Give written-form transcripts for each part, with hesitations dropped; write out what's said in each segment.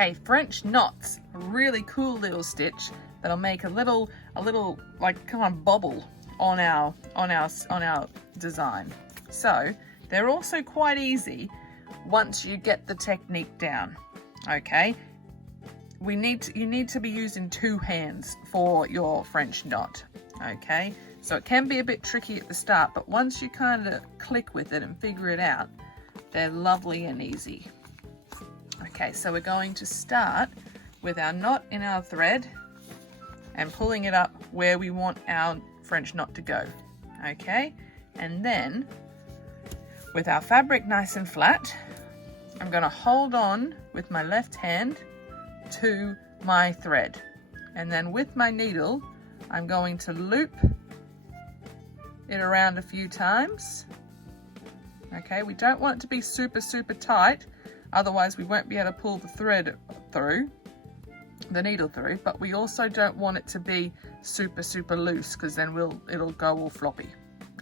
Okay, French knots, a really cool little stitch that'll make a little like kind of bobble on our design. So they're also quite easy once you get the technique down. Okay, you need to be using 2 hands for your French knot. Okay, so it can be a bit tricky at the start, but once you kind of click with it and figure it out, they're lovely and easy. Okay, so we're going to start with our knot in our thread and pulling it up where we want our French knot to go. Okay, and then with our fabric nice and flat, I'm going to hold on with my left hand to my thread, and then with my needle I'm going to loop it around a few times. Okay, we don't want it to be super tight, otherwise we won't be able to pull the thread through, the needle through, but we also don't want it to be super loose, because then it'll go all floppy.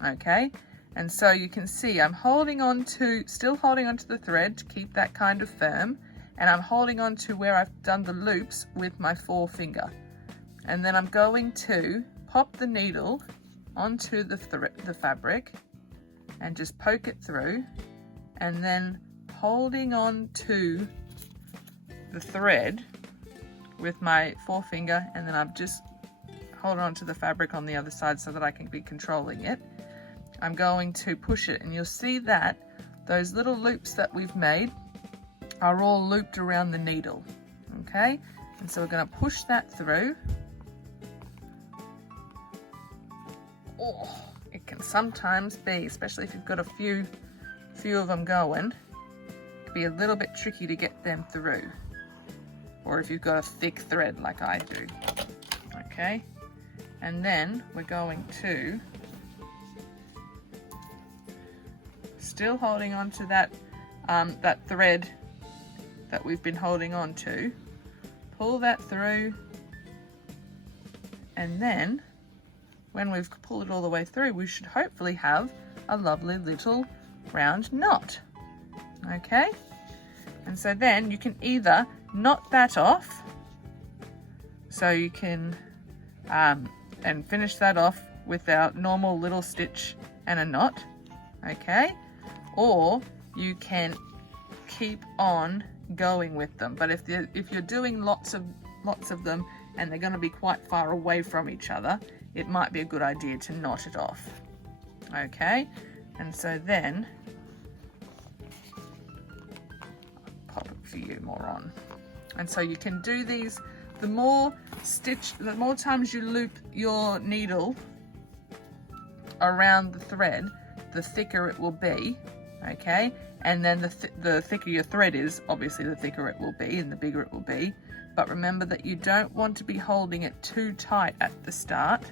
Okay, and so you can see I'm still holding on to the thread to keep that kind of firm, and I'm holding on to where I've done the loops with my forefinger, and then I'm going to pop the needle onto the fabric and just poke it through, and then holding on to the thread with my forefinger, and then I'm just holding on to the fabric on the other side so that I can be controlling it. I'm going to push it, and you'll see that those little loops that we've made are all looped around the needle. Okay, and so we're going to push that through. Oh, it can sometimes be, especially if you've got a few of them going, it can be a little bit tricky to get them through, or if you've got a thick thread like I do. Okay, and then we're going to, still holding on to that thread that we've been holding on to, pull that through, and then when we've pulled it all the way through, we should hopefully have a lovely little round knot. Okay, and so then you can either knot that off, so you can and finish that off with our normal little stitch and a knot. Okay, or you can keep on going with them, but if you're doing lots of them and they're going to be quite far away from each other, it might be a good idea to knot it off. Okay, and so then I'll pop a few more on, and so you can do these, the more times you loop your needle around the thread, the thicker it will be. Okay, and then the thicker your thread is, obviously the thicker it will be and the bigger it will be. But remember that you don't want to be holding it too tight at the start,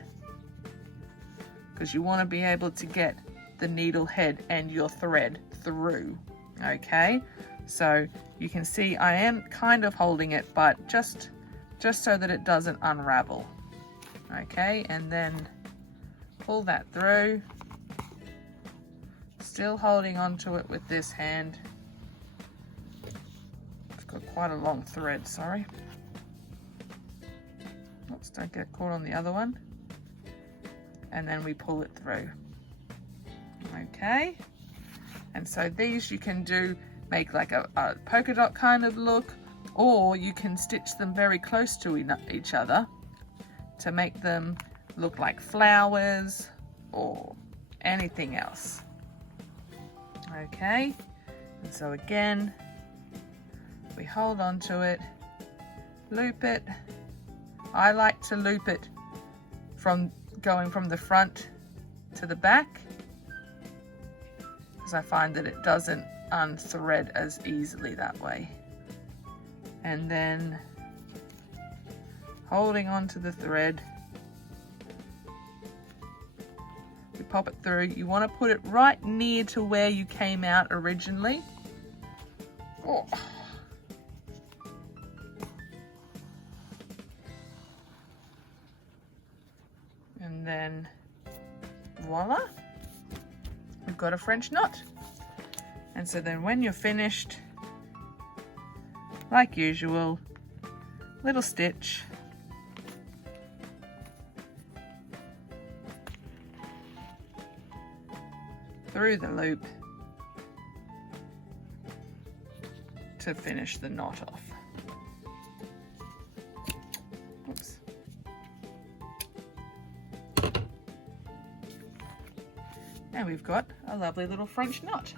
because you want to be able to get the needle head and your thread through. Okay, so you can see I am kind of holding it, but just so that it doesn't unravel. Okay, and then pull that through, still holding onto it with this hand. I've got quite a long thread, sorry. Oops, don't get caught on the other one. And then we pull it through. Okay, and so these you can make like a polka dot kind of look, or you can stitch them very close to each other to make them look like flowers or anything else. Okay, and so again, we hold on to it, loop it. I like to loop it going from the front to the back, because I find that it doesn't unthread as easily that way. And then holding on to the thread, we pop it through. You want to put it right near to where you came out originally. Oh. And then voila, we've got a French knot. And so then when you're finished, like usual, little stitch, through the loop to finish the knot off. Oops. And we've got a lovely little French knot.